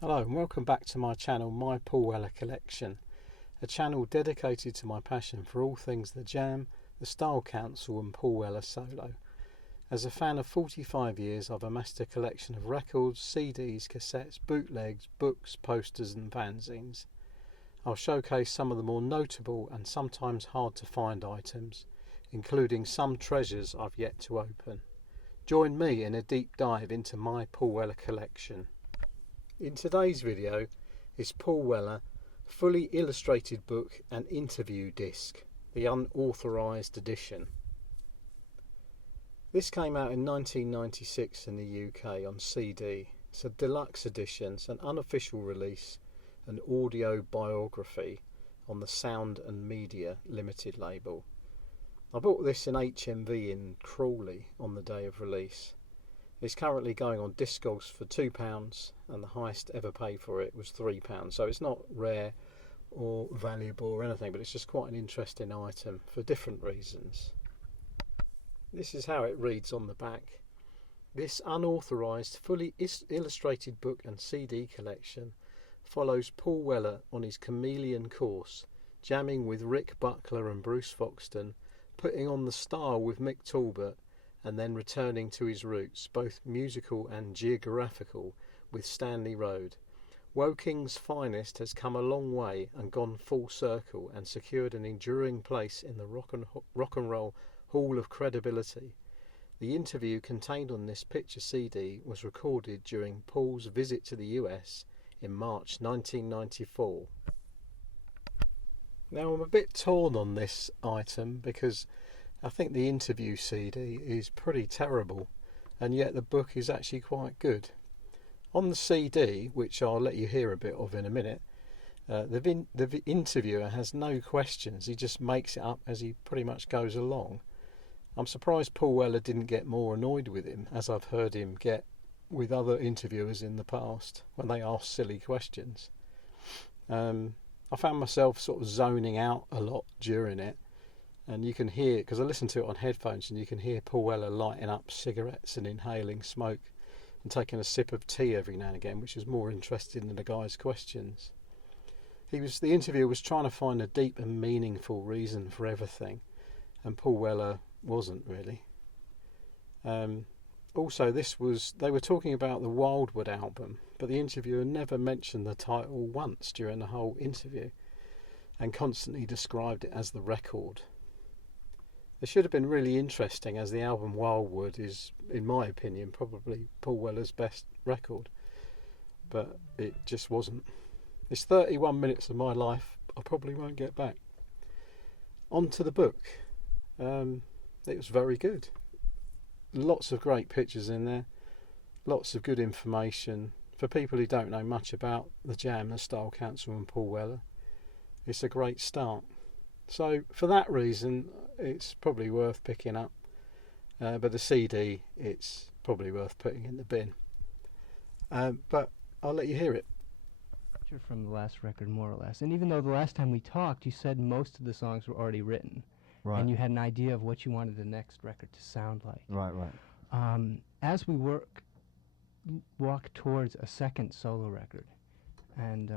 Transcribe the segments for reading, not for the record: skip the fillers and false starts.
Hello and welcome back to my channel, My Paul Weller Collection, a channel dedicated to my passion for all things the Jam, the Style Council and Paul Weller solo. As a fan of 45 years, I've amassed a collection of records, CDs, cassettes, bootlegs, books, posters and fanzines. I'll showcase some of the more notable and sometimes hard to find items, including some treasures I've yet to open. Join me in a deep dive into my Paul Weller collection. In today's video is Paul Weller fully illustrated book and interview disc, the unauthorised edition. This came out in 1996 in the UK on CD. It's a deluxe edition, it's an unofficial release, an audio biography on the Sound and Media Limited label. I bought this in HMV in Crawley on the day of release. It's currently going on Discogs for £2 and the highest ever paid for it was £3, so it's not rare or valuable or anything, but it's just quite an interesting item for different reasons. This is how it reads on the back. This unauthorised, fully illustrated book and CD collection follows Paul Weller on his chameleon course, jamming with Rick Buckler and Bruce Foxton, putting on the style with Mick Talbot, and then returning to his roots, both musical and geographical, with Stanley Road. Woking's finest has come a long way and gone full circle and secured an enduring place in the rock and roll Hall of Credibility. The interview contained on this picture CD was recorded during Paul's visit to the US in March 1994. Now I'm a bit torn on this item because I think the interview CD is pretty terrible, and yet the book is actually quite good. On the CD, which I'll let you hear a bit of in a minute, the interviewer has no questions. He just makes it up as he pretty much goes along. I'm surprised Paul Weller didn't get more annoyed with him, as I've heard him get with other interviewers in the past when they ask silly questions. I found myself sort of zoning out a lot during it. And you can hear, because I listened to it on headphones, and you can hear Paul Weller lighting up cigarettes and inhaling smoke and taking a sip of tea every now and again, which is more interesting than the guy's questions. The interviewer was trying to find a deep and meaningful reason for everything, and Paul Weller wasn't really. Also, they were talking about the Wildwood album, but the interviewer never mentioned the title once during the whole interview, and constantly described it as the record. It should have been really interesting, as the album Wildwood is, in my opinion, probably Paul Weller's best record, but it just wasn't. It's 31 minutes of my life I probably won't get back. On to the book. It was very good. Lots of great pictures in there, lots of good information for people who don't know much about the Jam, the Style Council and Paul Weller. It's a great start. So for that reason, it's probably worth picking up. But the CD, it's probably worth putting in the bin. But I'll let you hear it. From the last record, more or less. And even though the last time we talked, you said most of the songs were already written. Right. And you had an idea of what you wanted the next record to sound like. Right. As we walk towards a second solo record, and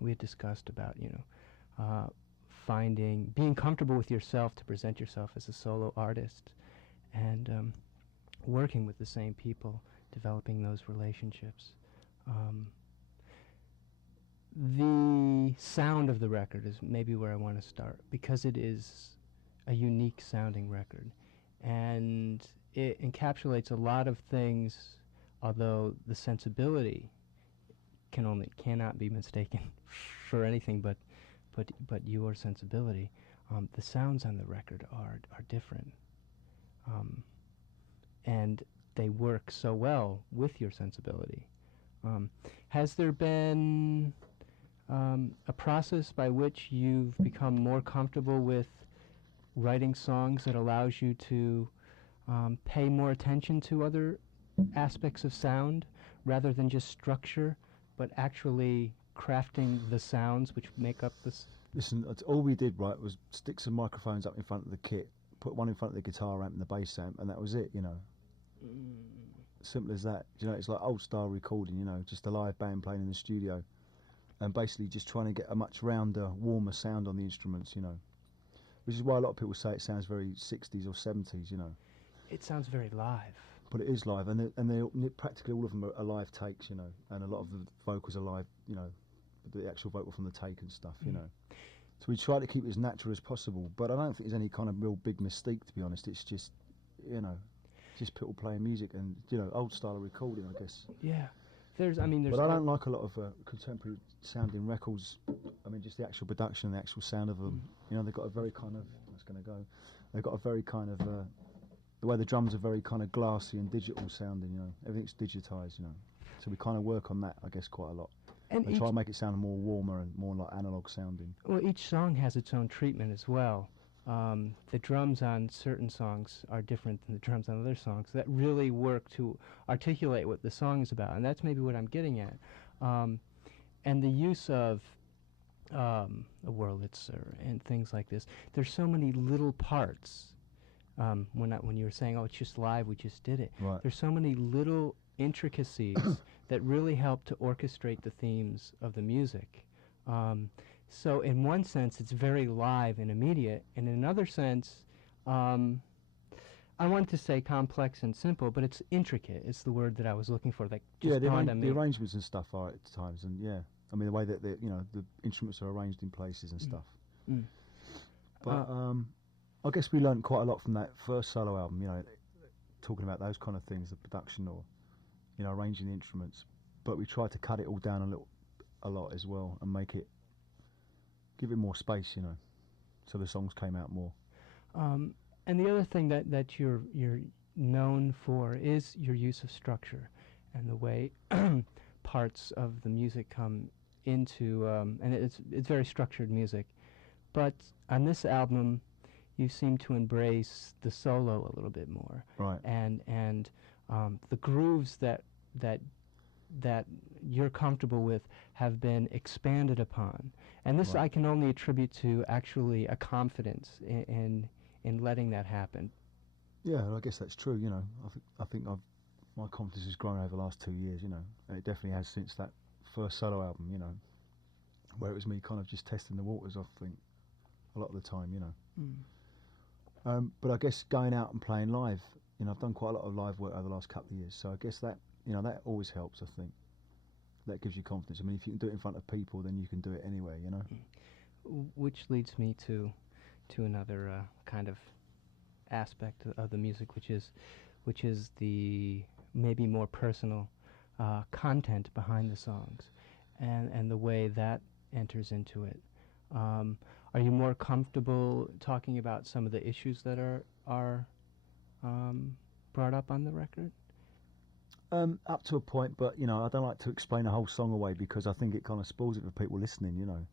we had discussed about, being comfortable with yourself to present yourself as a solo artist, and working with the same people, developing those relationships. The sound of the record is maybe where I want to start, because it is a unique sounding record, and it encapsulates a lot of things, although the sensibility cannot be mistaken for anything but your sensibility. The sounds on the record are different, and they work so well with your sensibility. Has there been a process by which you've become more comfortable with writing songs that allows you to pay more attention to other aspects of sound rather than just structure, but actually crafting the sounds which make up this? Listen, all we did, right, was stick some microphones up in front of the kit, put one in front of the guitar amp and the bass amp, and that was it, Simple as that. You know, it's like old style recording. You know, just a live band playing in the studio, and basically just trying to get a much rounder, warmer sound on the instruments. You know, which is why a lot of people say it sounds very 60s or 70s. You know, It sounds very live. but it is live, and they practically all of them are live takes. You know, and a lot of the vocals are live. You know, the actual vocal from the take and stuff. You know. So we try to keep it as natural as possible, but I don't think there's any kind of real big mystique, to be honest. It's just, you know, just people playing music and, you know, old style of recording, I guess. Yeah. There's but I don't like a lot of contemporary sounding records. I mean, just the actual production and the actual sound of them. You know, they've got a very kind of, they've got a very kind of, the way the drums are very kind of glassy and digital sounding, you know. Everything's digitised, you know. So we kind of work on that, I guess, quite a lot. And try and make it sound more warmer and more like analogue sounding. Well, each song has its own treatment as well. The drums on certain songs are different than the drums on other songs. That really work to articulate what the song is about, and that's maybe what I'm getting at. And the use of a Wurlitzer and things like this. There's so many little parts. When you were saying, "Oh, it's just live, we just did it." Right. There's so many little intricacies that really help to orchestrate the themes of the music. So in one sense, it's very live and immediate, and in another sense, I wanted to say complex and simple, but it's intricate. It's the word that I was looking for. That just dawned on me. The arrangements and stuff are at times, and yeah, I mean the way that the instruments are arranged in places and stuff. But I guess we learned quite a lot from that first solo album. You know, talking about those kind of things, the production or arranging the instruments. But we tried to cut it all down a lot as well, and give it more space, you know, so the songs came out more. And the other thing that you're known for is your use of structure and the way parts of the music come into, and it's very structured music. But on this album, you seem to embrace the solo a little bit more, right? And the grooves that you're comfortable with have been expanded upon, and this I can only attribute to actually a confidence in letting that happen. Yeah, I guess that's true. You know, I think my confidence has grown over the last 2 years. You know, and it definitely has since that first solo album. You know, where it was me kind of just testing the waters. I think a lot of the time. You know, but I guess going out and playing live. You know, I've done quite a lot of live work over the last couple of years, so I guess that that always helps. I think that gives you confidence. I mean, if you can do it in front of people, then you can do it anywhere. You know. Which leads me to another kind of aspect of the music, which is the maybe more personal content behind the songs, and the way that enters into it. Are you more comfortable talking about some of the issues that are brought up on the record? Up to a point, but I don't like to explain a whole song away because I think it kind of spoils it for people listening. You know,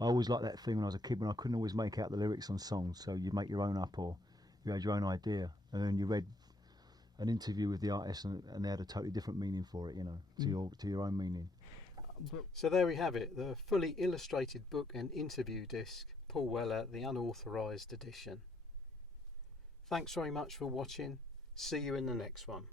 I always liked that thing when I was a kid when I couldn't always make out the lyrics on songs, so you make your own up or you had your own idea, and then you read an interview with the artist and they had a totally different meaning for it. You know, to your own meaning. So there we have it, the fully illustrated book and interview disc, Paul Weller, the unauthorised edition. Thanks very much for watching. See you in the next one.